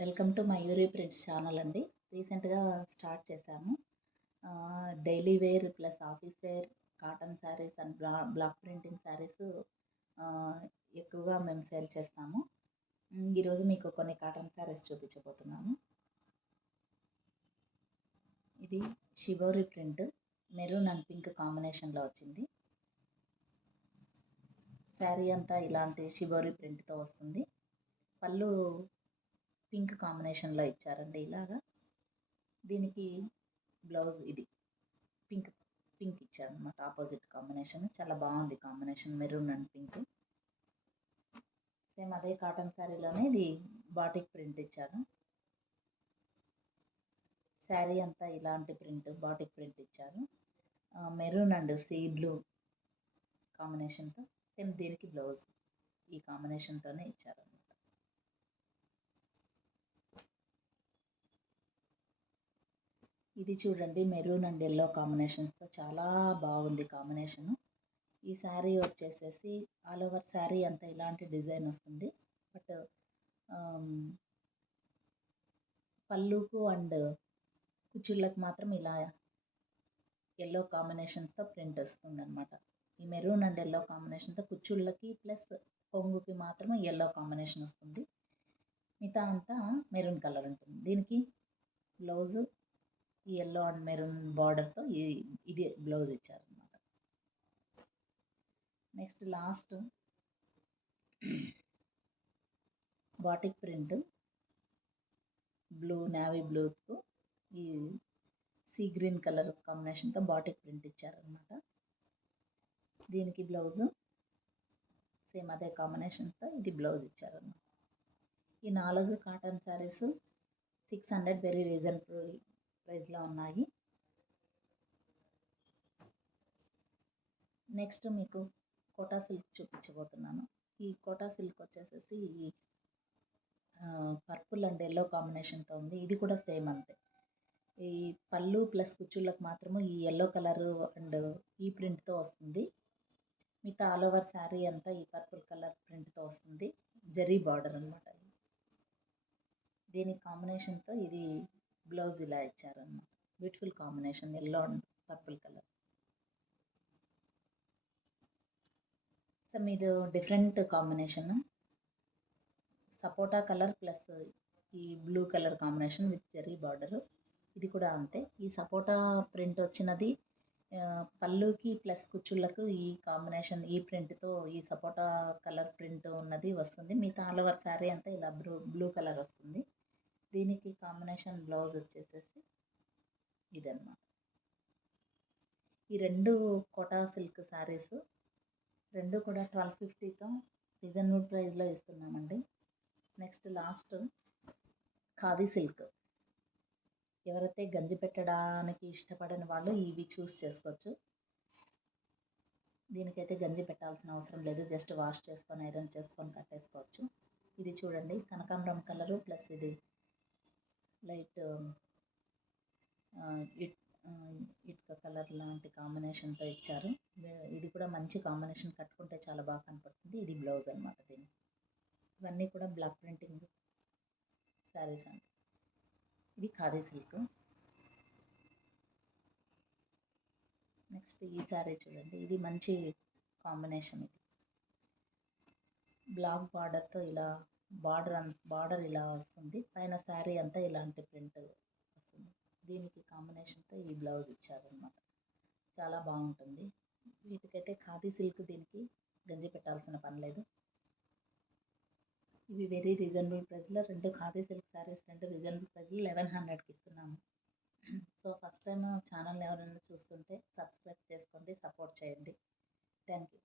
Welcome to Mayuri prints channel అండి. రీసెంట్గా start చేశాము. Daily wear plus office wear cotton saris and block printing saris ఎక్కువగా మేము సేల్ చేస్తాము. ఈరోజు మీకు కొన్ని కాటన్ శారీస్ చూపించబోతున్నాను. ఇది shibori print maroon and pink కాంబినేషన్లో వచ్చింది. శారీ అంతా ఇలాంటి షిబోరి ప్రింట్తో వస్తుంది. పళ్ళు పింక్ కాంబినేషన్లో ఇచ్చారండి. ఇలాగా దీనికి బ్లౌజ్ ఇది పింక్ పింక్ ఇచ్చారనమాట. ఆపోజిట్ కాంబినేషన్ చాలా బాగుంది. Combination maroon and pink. Same అదే కాటన్ శారీలోనే ఇది బాటిక్ ప్రింట్ ఇచ్చాను. శారీ అంతా ఇలాంటి ప్రింట్ బాటిక్ ప్రింట్ ఇచ్చారు. మెరూన్ అండ్ సీ బ్లూ కాంబినేషన్తో సేమ్ దీనికి బ్లౌజ్ ఈ కాంబినేషన్తోనే ఇచ్చారనమాట. ఇది చూడండి, మెరూన్ అండ్ ఎల్లో కాంబినేషన్స్తో చాలా బాగుంది కాంబినేషన్. ఈ శారీ వచ్చేసేసి ఆల్ ఓవర్ శారీ అంతా ఇలాంటి డిజైన్ వస్తుంది. బట్ పళ్ళుకు అండ్ కుచ్చుళ్ళకి మాత్రం ఇలా ఎల్లో కాంబినేషన్స్తో ప్రింట్ వస్తుంది అనమాట. ఈ మెరూన్ అండ్ ఎల్లో కాంబినేషన్తో కుచ్చుళ్ళకి ప్లస్ కొంగుకి మాత్రం ఎల్లో కాంబినేషన్ వస్తుంది. మిగతా అంతా మెరూన్ కలర్ ఉంటుంది. దీనికి బ్లౌజ్ ఈ ఎల్లో అండ్ మెరూన్ బార్డర్తో ఇది బ్లౌజ్ ఇచ్చారనమాట. Next last batik print blue navy బ్లూకు ఈ సీ గ్రీన్ కలర్ కాంబినేషన్తో బాటిక్ ప్రింట్ ఇచ్చారనమాట. దీనికి బ్లౌజ్ సేమ్ అదే కాంబినేషన్తో ఇది బ్లౌజ్ ఇచ్చారనమాట. ఈ 4 కాటన్ శారీస్ 600 వెరీ రీజనబుల్ ప్రైస్లో ఉన్నాయి. నెక్స్ట్ మీకు కోటా సిల్క్ చూపించబోతున్నాను. ఈ కోటా సిల్క్ వచ్చేసేసి పర్పుల్ అండ్ ఎల్లో కాంబినేషన్తో ఉంది. ఇది కూడా సేమ్ అంతే. ఈ పళ్ళు ప్లస్ కుచ్చుళ్ళకు మాత్రము ఈ ఎల్లో కలర్ అండ్ ఈ ప్రింట్తో వస్తుంది. మిగతా ఆల్ ఓవర్ శారీ అంతా ఈ పర్పుల్ కలర్ ప్రింట్తో వస్తుంది. జరీ బార్డర్ అనమాట. దీని కాంబినేషన్తో ఇది బ్లౌజ్ ఇలా ఇచ్చారన్నమాట. Beautiful combination yellow and purple colour. So మీది different combination sapota colour plus ఈ blue colour combination with zari border. ఇది కూడా అంతే. ఈ సపోటా ప్రింట్ వచ్చినది పళ్ళుకి ప్లస్ కుచ్చుళ్ళకు ఈ కాంబినేషన్ ఈ ప్రింట్తో ఈ సపోటా కలర్ ప్రింట్ ఉన్నది వస్తుంది. మిగతా ఆల్ ఓవర్ శారీ అంతా ఇలా బ్లూ కలర్ వస్తుంది. దీనికి కాంబినేషన్ బ్లౌజ్ వచ్చేసేసి ఇదన్నమాట. ఈ 2 కోటా సిల్క్ శారీస్ 2 కూడా 1250తో రీజనబుల్ ప్రైస్లో ఇస్తున్నామండి. Next last khadi silk. ఎవరైతే గంజి పెట్టడానికి ఇష్టపడని వాళ్ళు ఇవి చూస్ చేసుకోవచ్చు. దీనికైతే గంజి పెట్టాల్సిన అవసరం లేదు. జస్ట్ వాష్ చేసుకొని ఐరన్ చేసుకొని కట్టేసుకోవచ్చు. ఇది చూడండి, కనకాంబరం కలరు ప్లస్ ఇది లైట్ ఇటుక కలర్ లాంటి కాంబినేషన్తో ఇచ్చారు. ఇది కూడా మంచి కాంబినేషన్, కట్టుకుంటే చాలా బాగా కనపడుతుంది. ఇది బ్లౌజ్ అనమాట. దీనికి ఇవన్నీ కూడా బ్లాక్ ప్రింటింగ్ శారీస్ అండి. ఇది ఖాదీ సిల్క్. నెక్స్ట్ ఈ శారీ చూడండి, ఇది మంచి కాంబినేషన్. ఇది బ్లాక్ బార్డర్తో ఇలా బార్డర్ ఇలా వస్తుంది. పైన శారీ అంతా ఇలాంటి ప్రింట్ వస్తుంది. దీనికి కాంబినేషన్తో ఈ బ్లౌజ్ ఇచ్చారనమాట. చాలా బాగుంటుంది. వీటికైతే ఖాదీ సిల్క్ దీనికి గంజి పెట్టాల్సిన పని లేదు. ఇవి వెరీ రీజనబుల్ ప్రైస్లో 2 ఖాదీ సిల్క్ శారీస్ 2 రీజనబుల్ ప్రైస్లో 1100కి ఇస్తున్నాము. సో ఫస్ట్ టైం ఛానల్ ఎవరైనా చూస్తుంటే సబ్స్క్రైబ్ చేసుకోండి, సపోర్ట్ చేయండి. Thank you.